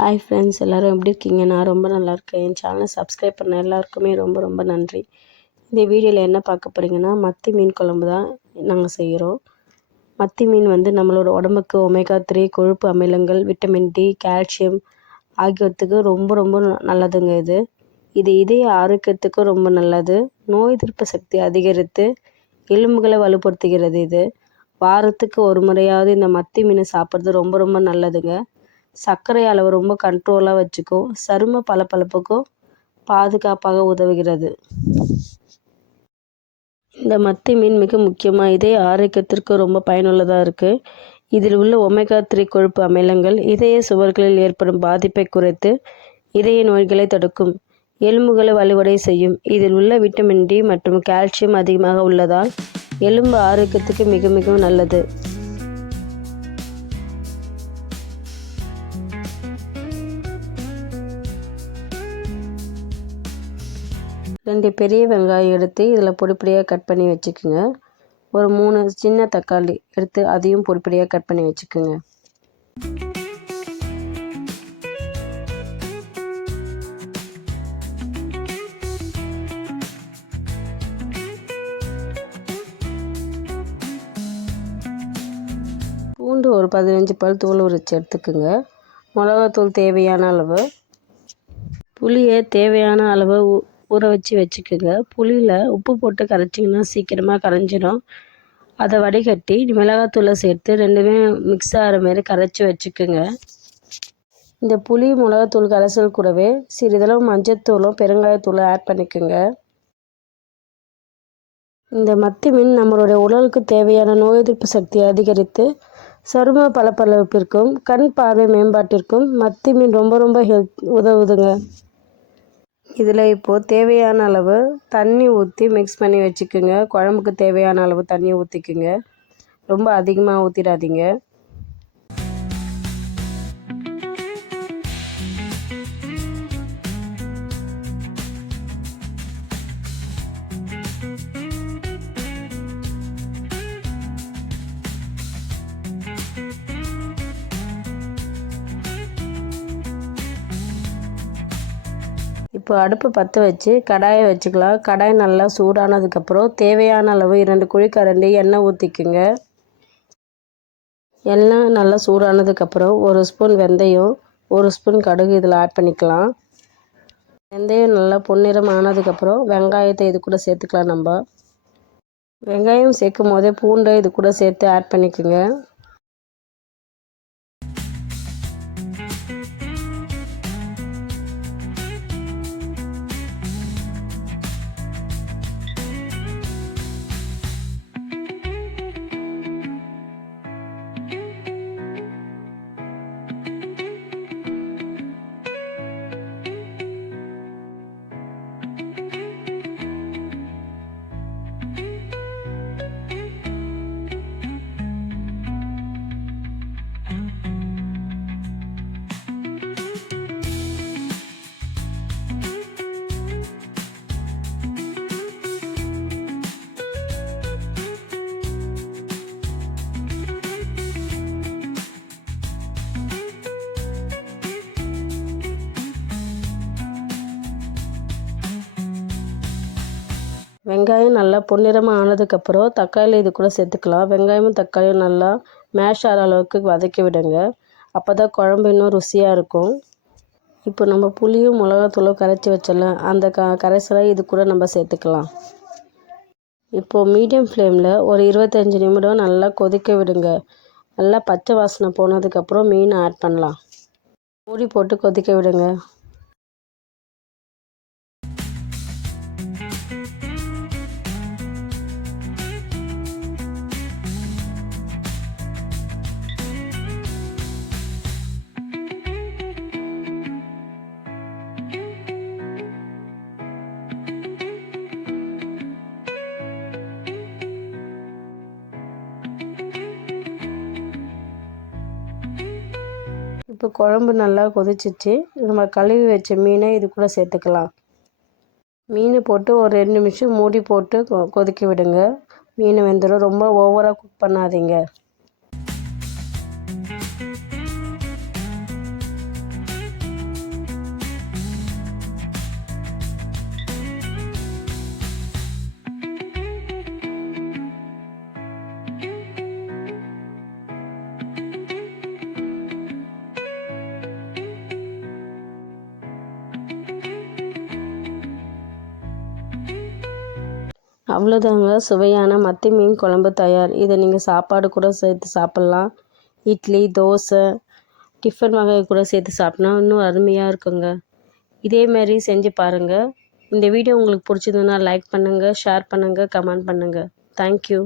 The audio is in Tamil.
ஹாய் ஃப்ரெண்ட்ஸ், எல்லோரும் எப்படி இருக்கீங்க? நான் ரொம்ப நல்லா இருக்கேன். என் சேனலை சப்ஸ்கிரைப் பண்ண எல்லாருக்குமே ரொம்ப ரொம்ப நன்றி. இந்த வீடியோவில் என்ன பார்க்க போகிறீங்கன்னா, மத்தி மீன் குழம்பு தான் நாங்கள் செய்கிறோம். மத்தி மீன் நம்மளோட உடம்புக்கு ஒமேகா 3 கொழுப்பு அமிலங்கள், விட்டமின் டி, கால்சியம் ஆகியவற்றுக்கு ரொம்ப ரொம்ப நல்லதுங்க. இது இதய ஆரோக்கியத்துக்கும் ரொம்ப நல்லது. நோய் எதிர்ப்பு சக்தி அதிகரித்து எலும்புகளை வலுப்படுத்துகிறது. வாரத்துக்கு ஒரு முறையாவது இந்த மத்தி மீனை சாப்பிட்றது ரொம்ப ரொம்ப நல்லதுங்க. சர்க்கரை அளவு ரொம்ப கண்ட்ரோலாக வச்சுக்கும். சரும பளபளப்புக்கும் பாதுகாப்பாக உதவுகிறது. இந்த மத்தி மீன் மிக முக்கியமாக இதய ஆரோக்கியத்திற்கு ரொம்ப பயனுள்ளதாக இருக்குது. இதில் உள்ள ஒமேகா 3 கொழுப்பு அமிலங்கள் இதய சுவர்களில் ஏற்படும் பாதிப்பை குறைத்து இதய நோய்களை தடுக்கும், எலும்புகளை வலுவடை செய்யும். இதில் உள்ள விட்டமின் டி மற்றும் கால்சியம் அதிகமாக உள்ளதால் எலும்பு ஆரோக்கியத்துக்கு மிக மிக நல்லது. 2 பெரிய வெங்காயம் எடுத்து இதில் பொடிப்பொடியாக கட் பண்ணி வச்சுக்கோங்க. ஒரு 3 சின்ன தக்காளி எடுத்து அதையும் பொடிப்பொடியாக கட் பண்ணி வச்சுக்கோங்க. பூண்டு ஒரு 15 பல் தூள் உரித்து எடுத்துக்கோங்க. மிளகாத்தூள் தேவையான அளவு, புளியை தேவையான அளவு ஊற வச்சுக்கோங்க. புளியில் உப்பு போட்டு கரைச்சிங்கன்னா சீக்கிரமாக கரைஞ்சிடும். அதை வடிகட்டி மிளகாத்தூளை சேர்த்து ரெண்டுமே மிக்ஸ் ஆகிற மாதிரி கரைச்சி வச்சுக்கோங்க. இந்த புளி மிளகாத்தூள் கரைசல் கூடவே சிறிதளவு மஞ்சத்தூளும் பெருங்காயத்தூளும் ஆட் பண்ணிக்கோங்க. இந்த மத்தி மீன் நம்மளுடைய உடலுக்கு தேவையான நோய் எதிர்ப்பு சக்தியை அதிகரித்து சரும பளபளப்பிற்கும் கண் பார்வை மேம்பாட்டிற்கும் மத்தி மீன் ரொம்ப ரொம்ப உதவுதுங்க. இதில் இப்போது தேவையான அளவு தண்ணி ஊற்றி மிக்ஸ் பண்ணி வச்சுக்கோங்க. குழம்புக்கு தேவையான அளவு தண்ணி ஊற்றிக்குங்க. ரொம்ப அதிகமாக ஊற்றிடாதீங்க. இப்போ அடுப்பு பற்ற வச்சு கடாயை வச்சுக்கலாம். கடாய் நல்லா சூடானதுக்கப்புறம் தேவையான அளவு 2 குழிக்கரண்டி எண்ணெய் ஊற்றிக்குங்க. எண்ணெய் நல்லா சூடானதுக்கப்புறம் 1 ஸ்பூன் வெந்தயம், 1 ஸ்பூன் கடுகு இதில் ஆட் பண்ணிக்கலாம். வெந்தயம் நல்லா பொன்னிறம் ஆனதுக்கப்புறம் வெங்காயத்தை இது கூட சேர்த்துக்கலாம். நம்ம வெங்காயம் சேர்க்கும் போதே பூண்டை இது கூட சேர்த்து ஆட் பண்ணிக்கோங்க. வெங்காயம் நல்லா பொன்னிறமாக ஆனதுக்கப்புறம் தக்காளி இது கூட சேர்த்துக்கலாம். வெங்காயமும் தக்காளியும் நல்லா மேஷ் ஆகிற அளவுக்கு வதக்கி விடுங்க. அப்போ தான் குழம்பு இன்னும் ருசியாக இருக்கும். இப்போ நம்ம புளியும் மிளகாத்தூளும் கரைச்சி வச்சிடலாம். அந்த கரைசலை இது கூட நம்ம சேர்த்துக்கலாம். இப்போது மீடியம் ஃப்ளேமில் ஒரு 25 நிமிடம் நல்லா கொதிக்க விடுங்க. நல்லா பச்சை வாசனை போனதுக்கப்புறம் மீன் ஆட் பண்ணலாம். மூடி போட்டு கொதிக்க விடுங்க. இப்போ குழம்பு நல்லா கொதிச்சிச்சு. நம்ம கழுவி வச்ச மீனை இது கூட சேர்த்துக்கலாம். மீன் போட்டு ஒரு 2 நிமிஷம் மூடி போட்டு கொதிக்க விடுங்க. மீன் வெந்துடும். ரொம்ப ஓவராக குக் பண்ணாதீங்க. அவ்வளோதாங்க, சுவையான மத்தி மீன் குழம்பு தயார். இதை நீங்கள் சாப்பாடு கூட சேர்த்து சாப்பிட்லாம். இட்லி, தோசை, டிஃபன் வகை கூட சேர்த்து சாப்பிட்னா இன்னும் அருமையாக இருக்குங்க. இதேமாரி செஞ்சு பாருங்கள். இந்த வீடியோ உங்களுக்கு பிடிச்சதுன்னா லைக் பண்ணுங்கள், ஷேர் பண்ணுங்கள், கமெண்ட் பண்ணுங்கள். தேங்க்யூ.